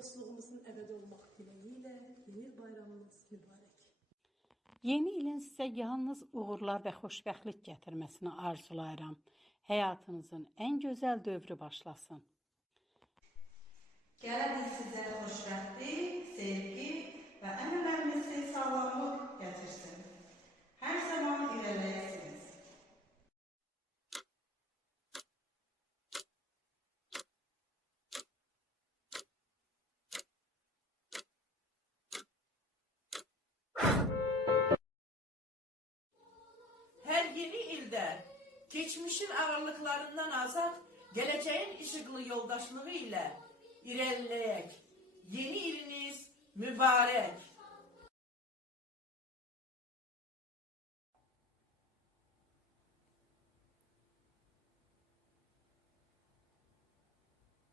dostluğumuzun ebedi olmak dileğiyle yeni bayramınız mübarek. Yeni ilin sizə yalnız uğurlar və xoşbəxtlik gətirməsini arzulayıram. Həyatınızın ən gözəl dövrü başlasın. Gəlin sizə xoşbəxtlik, sevgi və ən önəmlisi sağlamlıq gətirsin. Hər zaman irəliləyəsiniz. Her yeni ilde geçmişin ağırlıklarından azat, geleceğin ışıklı yoldaşlığı ile ilerleyek. Yeni iliniz mübarek.